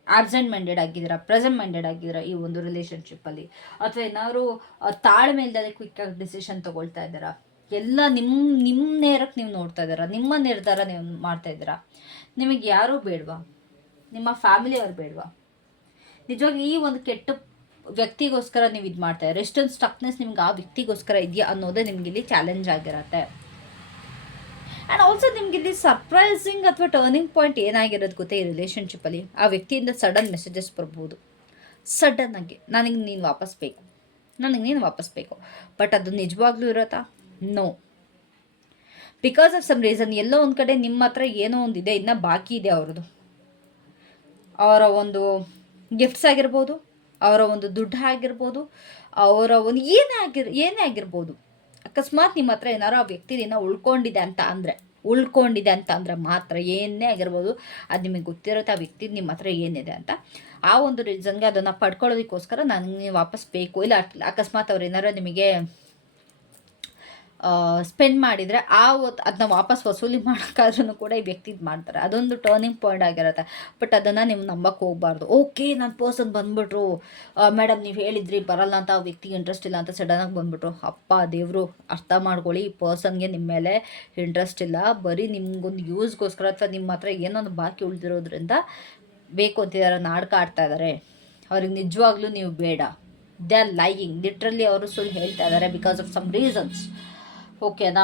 ಆಬ್ಸೆಂಟ್ ಮೈಂಡೆಡ್ ಆಗಿದ್ದೀರಾ, ಪ್ರೆಸೆಂಟ್ ಮೈಂಡೆಡ್ ಆಗಿದ್ದೀರಾ ಈ ಒಂದು ರಿಲೇಷನ್ಶಿಪ್ಪಲ್ಲಿ, ಅಥವಾ ಏನಾದ್ರು ತಾಳ್ಮೆ ಇಲ್ಲದೆ ಕ್ವಿಕ್ಕಾಗಿ ಡಿಸಿಷನ್ ತೊಗೊಳ್ತಾ ಇದ್ದೀರಾ, ಎಲ್ಲ ನಿಮ್ಮ ನೇರಕ್ಕೆ ನೀವು ನೋಡ್ತಾ ಇದ್ದೀರಾ, ನಿಮ್ಮ ನಿರ್ಧಾರ ನೀವು ಮಾಡ್ತಾ ಇದ್ದೀರಾ. ನಿಮಗೆ ಯಾರೂ ಬೇಡವಾ, ನಿಮ್ಮ ಫ್ಯಾಮಿಲಿಯವ್ರು ಬೇಡವಾ, ನಿಜವಾಗಿ ಈ ಒಂದು ಕೆಟ್ಟ ವ್ಯಕ್ತಿಗೋಸ್ಕರ ನೀವು ಇದು ಮಾಡ್ತಾ ಇದ್ದೀರಾ, ಎಷ್ಟೊಂದು ಸ್ಟಕ್ನೆಸ್ ನಿಮ್ಗೆ ಆ ವ್ಯಕ್ತಿಗೋಸ್ಕರ ಇದೆಯಾ ಅನ್ನೋದೇ ನಿಮಗಿಲ್ಲಿ ಚಾಲೆಂಜ್ ಆಗಿರತ್ತೆ. ಆ್ಯಂಡ್ ಆಲ್ಸೋ ನಿಮಗಿಲ್ಲಿ ಸರ್ಪ್ರೈಸಿಂಗ್ ಅಥವಾ ಟರ್ನಿಂಗ್ ಪಾಯಿಂಟ್ ಏನಾಗಿರೋದು ಗೊತ್ತೇ ಈ ರಿಲೇಷನ್ಶಿಪ್ಪಲ್ಲಿ, ಆ ವ್ಯಕ್ತಿಯಿಂದ ಸಡನ್ ಮೆಸೇಜಸ್ ಬರ್ಬೋದು. ಸಡನ್ನಾಗಿ ನನಗೆ ನೀನು ವಾಪಸ್ ಬೇಕು, ಬಟ್ ಅದು ನಿಜವಾಗ್ಲೂ ಇರತ್ತಾ? No. Because of some reason ಎಲ್ಲೋ ಒಂದು ಕಡೆ ನಿಮ್ಮ ಹತ್ರ ಏನೋ ಒಂದಿದೆ, ಇನ್ನೂ ಬಾಕಿ ಇದೆ ಅವ್ರದ್ದು. ಅವರ ಒಂದು ಗಿಫ್ಟ್ಸ್ ಆಗಿರ್ಬೋದು, ಅವರ ಒಂದು ದುಡ್ಡು ಆಗಿರ್ಬೋದು, ಅವರ ಒಂದು ಏನೇ ಆಗಿರ್ಬೋದು. ಅಕಸ್ಮಾತ್ ನಿಮ್ಮ ಹತ್ರ ಏನಾರು ಆ ವ್ಯಕ್ತಿದಿಂದ ಉಳ್ಕೊಂಡಿದೆ ಅಂತ ಅಂದರೆ ಮಾತ್ರ ಏನೇ ಆಗಿರ್ಬೋದು, ಅದು ನಿಮಗೆ ಗೊತ್ತಿರುತ್ತೆ ಆ ವ್ಯಕ್ತಿ ನಿಮ್ಮ ಹತ್ರ ಏನಿದೆ ಅಂತ. ಆ ಒಂದು ರೀಸನ್ಗೆ ಅದನ್ನು ಪಡ್ಕೊಳ್ಳೋದಕ್ಕೋಸ್ಕರ ನನಗೆ ವಾಪಸ್ ಬೇಕು. ಇಲ್ಲ ಅಕಸ್ಮಾತ್ ಅವ್ರು ಏನಾರು ನಿಮಗೆ ಸ್ಪೆಂಡ್ ಮಾಡಿದರೆ ಅದನ್ನ ವಾಪಸ್ ವಸೂಲಿ ಮಾಡೋಕ್ಕಾದ್ರೂ ಕೂಡ ಈ ವ್ಯಕ್ತಿ ಇದು ಮಾಡ್ತಾರೆ. ಅದೊಂದು ಟರ್ನಿಂಗ್ ಪಾಯಿಂಟ್ ಆಗಿರುತ್ತೆ. ಬಟ್ ಅದನ್ನು ನೀವು ನಂಬಕ್ಕೆ ಹೋಗಬಾರ್ದು. ಓಕೆ, ನನ್ನ ಪರ್ಸನ್ ಬಂದುಬಿಟ್ರು, ಮೇಡಮ್ ನೀವು ಹೇಳಿದ್ರಿ ಬರಲ್ಲ ಅಂತ, ಆ ವ್ಯಕ್ತಿಗೆ ಇಂಟ್ರೆಸ್ಟ್ ಇಲ್ಲ ಅಂತ ಸಡನ್ನಾಗಿ ಬಂದುಬಿಟ್ರು. ಅಪ್ಪ ದೇವರು, ಅರ್ಥ ಮಾಡ್ಕೊಳ್ಳಿ, ಈ ಪರ್ಸನ್ಗೆ ನಿಮ್ಮ ಮೇಲೆ ಇಂಟ್ರೆಸ್ಟ್ ಇಲ್ಲ, ಬರೀ ನಿಮ್ಗೊಂದು ಯೂಸ್ಗೋಸ್ಕರ ಅಥವಾ ನಿಮ್ಮ ಹತ್ರ ಏನೊಂದು ಬಾಕಿ ಉಳಿದಿರೋದ್ರಿಂದ ಬೇಕು ಅಂತಿದ್ದಾರೆ, ನಾಟಕ ಆಡ್ತಾ ಇದ್ದಾರೆ. ಅವ್ರಿಗೆ ನಿಜವಾಗ್ಲೂ ನೀವು ಬೇಡ. They are lying. ಲಿಟ್ರಲಿ ಅವರು ಸುಳ್ಳು ಹೇಳ್ತಾ ಇದ್ದಾರೆ ಬಿಕಾಸ್ ಆಫ್ ಸಮ್ ರೀಸನ್ಸ್. ಓಕೆನಾ.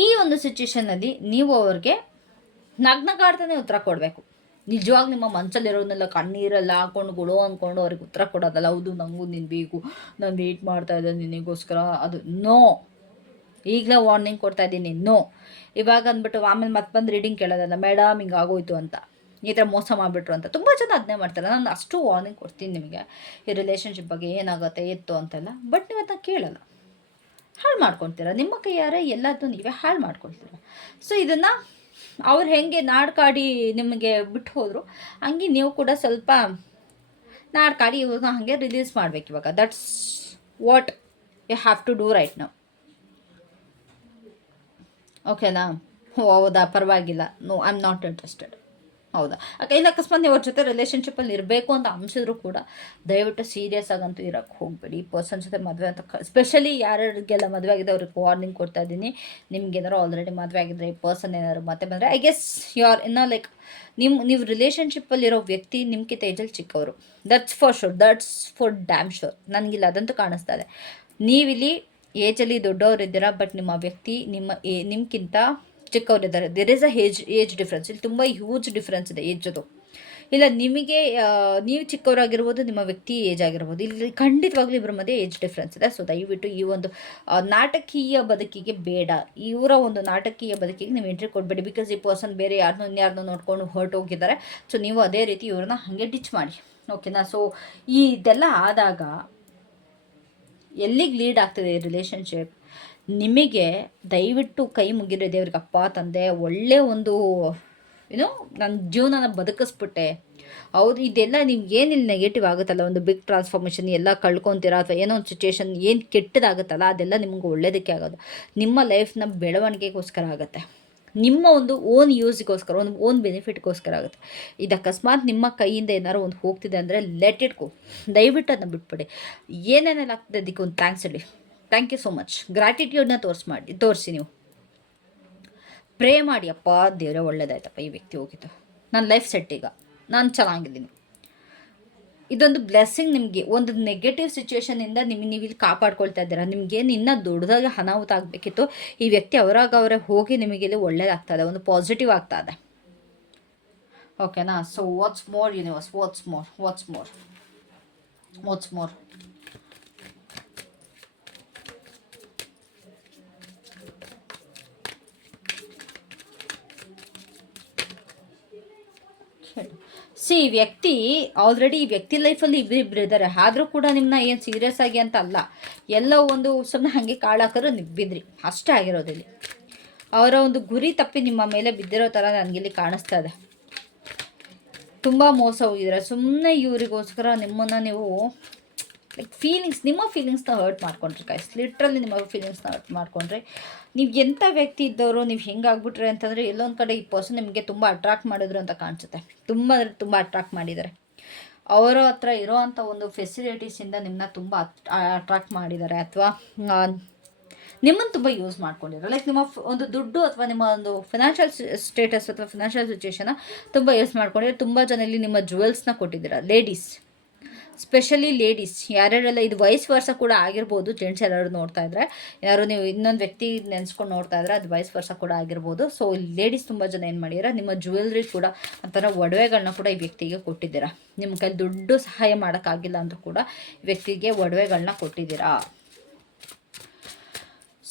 ಈ ಒಂದು ಸಿಚುವೇಷನಲ್ಲಿ ನೀವು ಅವ್ರಿಗೆ ನಗ್ನಗಾಡ್ತಾನೆ ಉತ್ತರ ಕೊಡಬೇಕು. ನಿಜವಾಗ ನಿಮ್ಮ ಮನಸ್ಸಲ್ಲಿರೋದನ್ನೆಲ್ಲ ಕಣ್ಣೀರೆಲ್ಲ ಹಾಕೊಂಡು ಕೊಡೋ ಅಂದ್ಕೊಂಡು ಅವ್ರಿಗೆ ಉತ್ತರ ಕೊಡೋದಲ್ಲ. ಹೌದು ನನಗೂ ನೀನು ಬೇಕು, ನಾನು ವೇಟ್ ಮಾಡ್ತಾ ಇದ್ದೆ ನಿನಗೋಸ್ಕರ, ಅದು ನೋ. ಈಗಲೇ ವಾರ್ನಿಂಗ್ ಕೊಡ್ತಾ ಇದ್ದೀನಿ, ನೋ. ಇವಾಗ ಅಂದ್ಬಿಟ್ಟು ಆಮೇಲೆ ಮತ್ತೆ ಬಂದು ರೀಡಿಂಗ್ ಕೇಳೋದಲ್ಲ, ಮೇಡಮ್ ಹಿಂಗೆ ಆಗೋಯ್ತು ಅಂತ, ಈ ಥರ ಮೋಸ ಮಾಡಿಬಿಟ್ರು ಅಂತ. ತುಂಬ ಜನ ಅದನ್ನೇ ಮಾಡ್ತಾರೆ. ನಾನು ಅಷ್ಟು ವಾರ್ನಿಂಗ್ ಕೊಡ್ತೀನಿ ನಿಮಗೆ ಈ ರಿಲೇಷನ್ಶಿಪ್ ಬಗ್ಗೆ ಏನಾಗುತ್ತೆ ಎತ್ತು ಅಂತೆಲ್ಲ. ಬಟ್ ನೀವು ಅದನ್ನ ಕೇಳಲ್ಲ, ಹಾಳು ಮಾಡ್ಕೊಳ್ತೀರ. ನಿಮ್ಮ ಕೈಯಾರೆ ಎಲ್ಲದೂ ನೀವೇ ಹಾಳು ಮಾಡ್ಕೊಳ್ತೀರ. ಸೊ ಇದನ್ನು ಅವ್ರು ಹೆಂಗೆ ನಾಡ್ಕಾಡಿ ನಿಮಗೆ ಬಿಟ್ಟು ಹೋದರು, ಹಂಗೆ ನೀವು ಕೂಡ ಸ್ವಲ್ಪ ನಾಡ್ಕಾಡಿ ಇವಾಗ ಹಾಗೆ ರಿಲೀಸ್ ಮಾಡಬೇಕು ಇವಾಗ. That's what you have to do right now. ಓಕೆನಾ. ಹೌದಾ, ಪರವಾಗಿಲ್ಲ, no I am not interested. ಹೌದಾ, ಇಲ್ಲ ಅಕಸ್ಮಾತ್ ನೀವು ಅವ್ರ ಜೊತೆ ರಿಲೇಷನ್ಶಿಪ್ಪಲ್ಲಿ ಇರಬೇಕು ಅಂತ ಅನಿಸಿದ್ರು ಕೂಡ ದಯವಿಟ್ಟು ಸೀರಿಯಸ್ ಆಗಂತೂ ಇರೋಕ್ಕೆ ಹೋಗಬೇಡಿ. ಈ ಪರ್ಸನ್ ಜೊತೆ ಮದುವೆ ಅಂತ ಸ್ಪೆಷಲಿ ಯಾರಿಗೆಲ್ಲ ಮದುವೆ ಆಗಿದೆ ಅವ್ರಿಗೆ ವಾರ್ನಿಂಗ್ ಕೊಡ್ತಾ ಇದ್ದೀನಿ. ನಿಮ್ಗೆ ಏನಾರು ಆಲ್ರೆಡಿ ಮದುವೆ ಆಗಿದ್ರೆ ಈ ಪರ್ಸನ್ ಏನಾದ್ರು ಮತ್ತೆ ಬಂದರೆ ಐ ಗೆಸ್ ಯು ಆರ್ ಇನ್ನ ಲೈಕ್ ನೀವು ರಿಲೇಷನ್ಶಿಪ್ಪಲ್ಲಿರೋ ವ್ಯಕ್ತಿ ನಿಮ್ಗಿಂತ ಏಜಲ್ಲಿ ಚಿಕ್ಕವರು. That's for sure, that's for dam sure. ನನಗಿಲ್ಲ ಅದಂತೂ ಕಾಣಿಸ್ತಾ ಇದೆ. ನೀವಿಲ್ಲಿ ಏಜಲ್ಲಿ ದೊಡ್ಡವರಿದ್ದೀರಾ, ಬಟ್ ನಿಮ್ಮ ವ್ಯಕ್ತಿ ನಿಮ್ಗಿಂತ ಚಿಕ್ಕವರಿದ್ದಾರೆ. There is a age difference. ಇಲ್ಲಿ ತುಂಬ ಹ್ಯೂಜ್ ಡಿಫ್ರೆನ್ಸ್ ಇದೆ ಏಜದು. ಇಲ್ಲ ನಿಮಗೆ ನೀವು ಚಿಕ್ಕವರಾಗಿರ್ಬೋದು, ನಿಮ್ಮ ವ್ಯಕ್ತಿ ಏಜ್ ಆಗಿರ್ಬೋದು. ಇಲ್ಲಿ ಖಂಡಿತವಾಗ್ಲೂ ಇಬ್ಬರ ಮಧ್ಯೆ ಏಜ್ ಡಿಫ್ರೆನ್ಸ್ ಇದೆ. ಸೊ ದಯವಿಟ್ಟು ಈ ಒಂದು ನಾಟಕೀಯ ಬದುಕಿಗೆ ಬೇಡ, ಇವರ ಒಂದು ನಾಟಕೀಯ ಬದುಕಿಗೆ ನೀವು ಎಂಟ್ರಿ ಕೊಡಬೇಡಿ. ಬಿಕಾಸ್ ಈ ಪರ್ಸನ್ ಬೇರೆ ಇನ್ಯಾರನ್ನೋ ನೋಡ್ಕೊಂಡು ಹೊರಟೋಗಿದ್ದಾರೆ. ಸೊ ನೀವು ಅದೇ ರೀತಿ ಇವ್ರನ್ನ ಹಾಗೆ ಡಿಚ್ ಮಾಡಿ. ಓಕೆನಾ. ಸೊ ಇದೆಲ್ಲ ಆದಾಗ ಎಲ್ಲಿಗೆ ಲೀಡ್ ಆಗ್ತದೆ ಈ ರಿಲೇಷನ್ಶಿಪ್? ನಿಮಗೆ ದಯವಿಟ್ಟು ಕೈ ಮುಗಿರೋ ದೇವ್ರಿಗೆ, ಅಪ್ಪ ತಂದೆ ಒಳ್ಳೆ ಒಂದು ಏನೋ ನನ್ನ ಜೀವನನ ಬದುಕಿಸ್ಬಿಟ್ಟೆ. ಹೌದು, ಇದೆಲ್ಲ ನಿಮ್ಗೆ ಏನಿಲ್ಲ ನೆಗೆಟಿವ್ ಆಗುತ್ತಲ್ಲ, ಒಂದು ಬಿಗ್ ಟ್ರಾನ್ಸ್ಫಾರ್ಮೇಷನ್ ಎಲ್ಲ ಕಳ್ಕೊತೀರಾ ಅಥವಾ ಏನೋ ಒಂದು ಸಿಚುವೇಶನ್ ಏನು ಕೆಟ್ಟದಾಗುತ್ತಲ್ಲ, ಅದೆಲ್ಲ ನಿಮ್ಗೆ ಒಳ್ಳೇದಕ್ಕೆ ಆಗೋದು. ನಿಮ್ಮ ಲೈಫ್ನ ಬೆಳವಣಿಗೆಗೋಸ್ಕರ ಆಗುತ್ತೆ, ನಿಮ್ಮ ಒಂದು ಓನ್ ಯೂಸ್ಗೋಸ್ಕರ, ಒಂದು ಓನ್ ಬೆನಿಫಿಟ್ಗೋಸ್ಕರ ಆಗುತ್ತೆ. ಇದು ಅಕಸ್ಮಾತ್ ನಿಮ್ಮ ಕೈಯಿಂದ ಏನಾದ್ರು ಒಂದು ಹೋಗ್ತಿದೆ ಅಂದರೆ ಲೆಟ್ ಇಟ್ ಗೋ, ದಯವಿಟ್ಟು ಅದನ್ನ ಬಿಟ್ಬಿಡಿ. ಏನೇನೆಲ್ಲ ಆಗ್ತದೆ ಅದಕ್ಕೆ ಒಂದು ಥ್ಯಾಂಕ್ಸ್ ಹೇಳಿ. Thank you so much. ಗ್ರ್ಯಾಟಿಟ್ಯೂಡ್ನ ತೋರಿಸಿ ನೀವು ಪ್ರೇ ಮಾಡಿ, ಅಪ್ಪ ದೇವರೇ ಒಳ್ಳೇದಾಯ್ತಪ್ಪ, ಈ ವ್ಯಕ್ತಿ ಹೋಗಿದ್ದು, ನನ್ನ ಲೈಫ್ ಸೆಟ್, ಈಗ ನಾನು ಚೆನ್ನಾಗಿದ್ದೀನಿ. ಇದೊಂದು ಬ್ಲೆಸ್ಸಿಂಗ್ ನಿಮಗೆ. ಒಂದು ನೆಗೆಟಿವ್ ಸಿಚುವೇಶನಿಂದ ನೀವು ಇಲ್ಲಿ ಕಾಪಾಡ್ಕೊಳ್ತಾ ಇದ್ದೀರಾ. ನಿಮಗೇನು ಇನ್ನೂ ದೊಡ್ಡದಾಗಿ ಅನಾಹುತ ಆಗಬೇಕಿತ್ತು, ಈ ವ್ಯಕ್ತಿ ಅವರೇ ಹೋಗಿ ನಿಮಗಿಲ್ಲಿ ಒಳ್ಳೇದಾಗ್ತದೆ, ಒಂದು ಪಾಸಿಟಿವ್ ಆಗ್ತಾ ಇದೆ. ಓಕೆನಾ? So what's more universe, what's more. ಈ ವ್ಯಕ್ತಿ ಆಲ್ರೆಡಿ ಈ ವ್ಯಕ್ತಿ ಲೈಫಲ್ಲಿ ಇಬ್ಬರಿಬ್ಬರು ಇದ್ದಾರೆ, ಆದರೂ ಕೂಡ ನಿಮ್ಮನ್ನ ಏನು ಸೀರಿಯಸ್ ಆಗಿ ಅಂತ ಅಲ್ಲ, ಎಲ್ಲ ಒಂದು ಸುಮ್ಮನೆ ಹಾಗೆ ಕಾಳಾಕರು ಬಿದ್ರಿ ಅಷ್ಟೇ ಆಗಿರೋದಿಲ್ಲಿ. ಅವರ ಒಂದು ಗುರಿ ತಪ್ಪಿ ನಿಮ್ಮ ಮೇಲೆ ಬಿದ್ದಿರೋ ಥರ ನನಗಿಲ್ಲಿ ಕಾಣಿಸ್ತಾ ಇದೆ. ತುಂಬ ಮೋಸ ಹೋಗಿದ್ದೀರ. ಸುಮ್ಮನೆ ಇವರಿಗೋಸ್ಕರ ನಿಮ್ಮನ್ನು ನೀವು ಲೈಕ್ ನಿಮ್ಮ ಫೀಲಿಂಗ್ಸ್ನ ಹರ್ಟ್ ಮಾಡ್ಕೊಂಡ್ರಿ ಗೈಸ್. ಲಿಟ್ರಲಿ ನಿಮ್ಮ ಫೀಲಿಂಗ್ಸ್ನ ಹರ್ಟ್ ಮಾಡ್ಕೊಂಡ್ರಿ. ನೀವು ಎಂಥ ವ್ಯಕ್ತಿ ಇದ್ದವರು, ನೀವು ಹೆಂಗಾಗ್ಬಿಟ್ರಿ ಅಂತಂದರೆ, ಎಲ್ಲೊಂದು ಕಡೆ ಈ ಪರ್ಸನ್ ನಿಮಗೆ ತುಂಬ ಅಟ್ರಾಕ್ಟ್ ಮಾಡಿದ್ರು ಅಂತ ಕಾಣಿಸುತ್ತೆ. ತುಂಬ ಅಟ್ರಾಕ್ಟ್ ಮಾಡಿದ್ದಾರೆ. ಅವರ ಹತ್ರ ಇರೋವಂಥ ಒಂದು ಫೆಸಿಲಿಟೀಸಿಂದ ನಿಮ್ಮನ್ನ ತುಂಬ ಅಟ್ರಾಕ್ಟ್ ಮಾಡಿದ್ದಾರೆ, ಅಥವಾ ನಿಮ್ಮನ್ನು ತುಂಬ ಯೂಸ್ ಮಾಡ್ಕೊಂಡಿದ್ದಾರೆ. ಲೈಕ್ ನಿಮ್ಮ ಒಂದು ದುಡ್ಡು ಅಥವಾ ನಿಮ್ಮ ಒಂದು ಫಿನಾನ್ಷಿಯಲ್ ಸ್ಟೇಟಸ್ ಅಥವಾ ಫಿನಾನ್ಷಿಯಲ್ ಸಿಚುವೇಶನ್ನ ತುಂಬ ಯೂಸ್ ಮಾಡ್ಕೊಂಡಿದ್ದಾರೆ. ತುಂಬ ಜನ ಇಲ್ಲಿ ನಿಮ್ಮ ಜುವೆಲ್ಸ್ನ ಕೊಟ್ಟಿದ್ದೀರಾ, ಲೇಡೀಸ್, ಸ್ಪೆಷಲಿ ಲೇಡೀಸ್ ಯಾರ್ಯಾರೆಲ್ಲ. ಇದು ವಯಸ್ ವರ್ಷ ಕೂಡ ಆಗಿರ್ಬೋದು. ಜೆಂಟ್ಸ್ ಎಲ್ಲರೂ ನೋಡ್ತಾ ಇದ್ರೆ, ಯಾರು ನೀವು ಇನ್ನೊಂದು ವ್ಯಕ್ತಿ ನೆನೆಸ್ಕೊಂಡು ನೋಡ್ತಾ ಇದ್ರೆ, ಅದು ವಯಸ್ ವರ್ಷ ಕೂಡ ಆಗಿರ್ಬೋದು. ಸೊ ಲೇಡೀಸ್ ತುಂಬ ಜನ ಏನು ಮಾಡಿದ್ದೀರಾ, ನಿಮ್ಮ ಜ್ಯುವೆಲ್ರಿ ಕೂಡ ಒಂಥರ ಒಡವೆಗಳನ್ನ ಕೂಡ ಈ ವ್ಯಕ್ತಿಗೆ ಕೊಟ್ಟಿದ್ದೀರಾ. ನಿಮ್ಮ ಕೈ ದುಡ್ಡು ಸಹಾಯ ಮಾಡೋಕ್ಕಾಗಿಲ್ಲ ಅಂದರೂ ಕೂಡ ಈ ವ್ಯಕ್ತಿಗೆ ಒಡವೆಗಳನ್ನ ಕೊಟ್ಟಿದ್ದೀರಾ.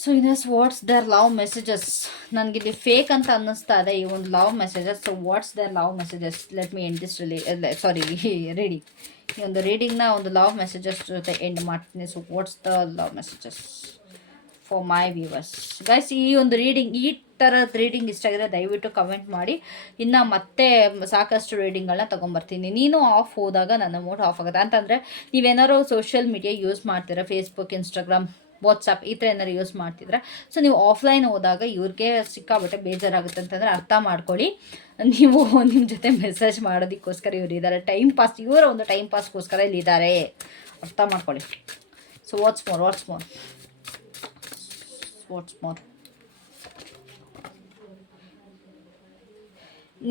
ಸೊ ಇನ್ನಸ್ ವಾಟ್ಸ್ ದರ್ ಲವ್ ಮೆಸೇಜಸ್. ನನಗಿಲ್ಲಿ ಫೇಕ್ ಅಂತ ಅನ್ನಿಸ್ತಾ ಇದೆ ಈ ಒಂದು love messages. So what's their love messages, let me end this reading. ಈ ಒಂದು ರೀಡಿಂಗ್ನ ಒಂದು ಲವ್ ಮೆಸೇಜಸ್ ಜೊತೆ ಎಂಡ್ ಮಾಡ್ತೀನಿ. So what's the love messages for my viewers guys. ಈ ಒಂದು ರೀಡಿಂಗ್, ಈ ಥರದ ರೀಡಿಂಗ್ ಇಷ್ಟ ಆಗಿದ್ರೆ ದಯವಿಟ್ಟು ಕಮೆಂಟ್ ಮಾಡಿ. ಇನ್ನು ಮತ್ತೆ ಸಾಕಷ್ಟು ರೀಡಿಂಗ್ಗಳನ್ನ ತೊಗೊಂಬರ್ತೀನಿ. ನೀನು ಆಫ್ ಹೋದಾಗ ನನ್ನ ಮೂಡ್ ಆಫ್ ಆಗುತ್ತೆ ಅಂತಂದರೆ, ನೀವೇನಾದ್ರು ಸೋಷಿಯಲ್ ಮೀಡಿಯಾ ಯೂಸ್ ಮಾಡ್ತೀರಾ, ಫೇಸ್ಬುಕ್, ಇನ್ಸ್ಟಾಗ್ರಾಮ್, ವಾಟ್ಸಪ್ ಈ ಥರ ಏನಾರು ಯೂಸ್ ಮಾಡ್ತಿದ್ರೆ, ಸೊ ನೀವು ಆಫ್ಲೈನ್ ಹೋದಾಗ ಇವ್ರಿಗೆ ಸಿಕ್ಕಾಬಟ್ಟೆ ಬೇಜಾರಾಗುತ್ತೆ ಅಂತಂದರೆ ಅರ್ಥ ಮಾಡ್ಕೊಳ್ಳಿ. ನೀವು ನಿಮ್ಮ ಜೊತೆ ಮೆಸೇಜ್ ಮಾಡೋದಕ್ಕೋಸ್ಕರ ಇವ್ರು ಇದ್ದಾರೆ, ಟೈಮ್ ಪಾಸ್, ಇವರ ಒಂದು ಟೈಮ್ ಪಾಸ್ಗೋಸ್ಕರ ಇಲ್ಲಿದ್ದಾರೆ, ಅರ್ಥ ಮಾಡ್ಕೊಳ್ಳಿ. So what's more.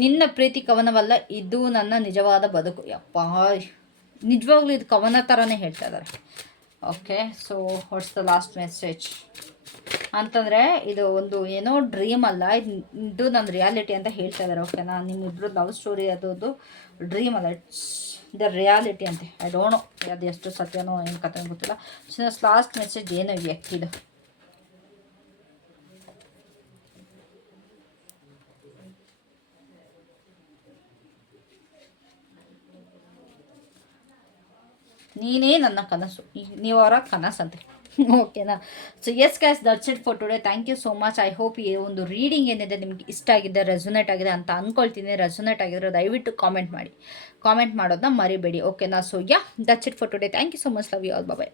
ನಿನ್ನ ಪ್ರೀತಿ ಕವನವಲ್ಲ, ಇದು ನನ್ನ ನಿಜವಾದ ಬದುಕು. ಯಪ್ಪ, ನಿಜವಾಗ್ಲೂ ಇದು ಕವನ ಥರನೇ ಹೇಳ್ತಾ ಇದ್ದಾರೆ. Okay, so what's the last message ಅಂತಂದರೆ, ಇದು ಒಂದು ಏನೋ ಡ್ರೀಮ್ ಅಲ್ಲ, ಇದು ನನ್ನ ರಿಯಾಲಿಟಿ ಅಂತ ಹೇಳ್ತಾ ಇದ್ದಾರೆ. ಓಕೆನಾ? ನಿಮ್ಮಿಬ್ರು ಲವ್ ಸ್ಟೋರಿ ಅದೊಂದು ಡ್ರೀಮ್ ಅಲ್ಲ, ಇಟ್ಸ್ ದ ರಿಯಾಲಿಟಿ ಅಂತೆ. ಐ ಡೋಂಟ್ ನೋ ಅದು ಎಷ್ಟು ಸತ್ಯನೋ ಏನು ಕತೆ ಗೊತ್ತಿಲ್ಲ. ಸೊ ಲಾಸ್ಟ್ ಮೆಸೇಜ್ ಏನು ವ್ಯಕ್ತಿದು. ನೀನೇ ನನ್ನ ಕನಸು, ನೀವು ಅವರ ಕನಸಂತೆ. ಓಕೆನಾ? So yes guys, that's it for today. Thank you so much. I hope ಈ ಒಂದು ರೀಡಿಂಗ್ ಏನಿದೆ ನಿಮ್ಗೆ ಇಷ್ಟ ಆಗಿದೆ, ರೆಸೊನೇಟ್ ಆಗಿದೆ ಅಂತ ಅಂದ್ಕೊಳ್ತೀನಿ. ರೆಸೊನೇಟ್ ಆಗಿದ್ರೆ ದಯವಿಟ್ಟು ಕಾಮೆಂಟ್ ಮಾಡಿ, ಕಾಮೆಂಟ್ ಮಾಡೋದನ್ನ ಮರಿಬೇಡಿ. ಓಕೆನಾ? So yeah, that's it for today. Thank you so much. Love you all. Bye.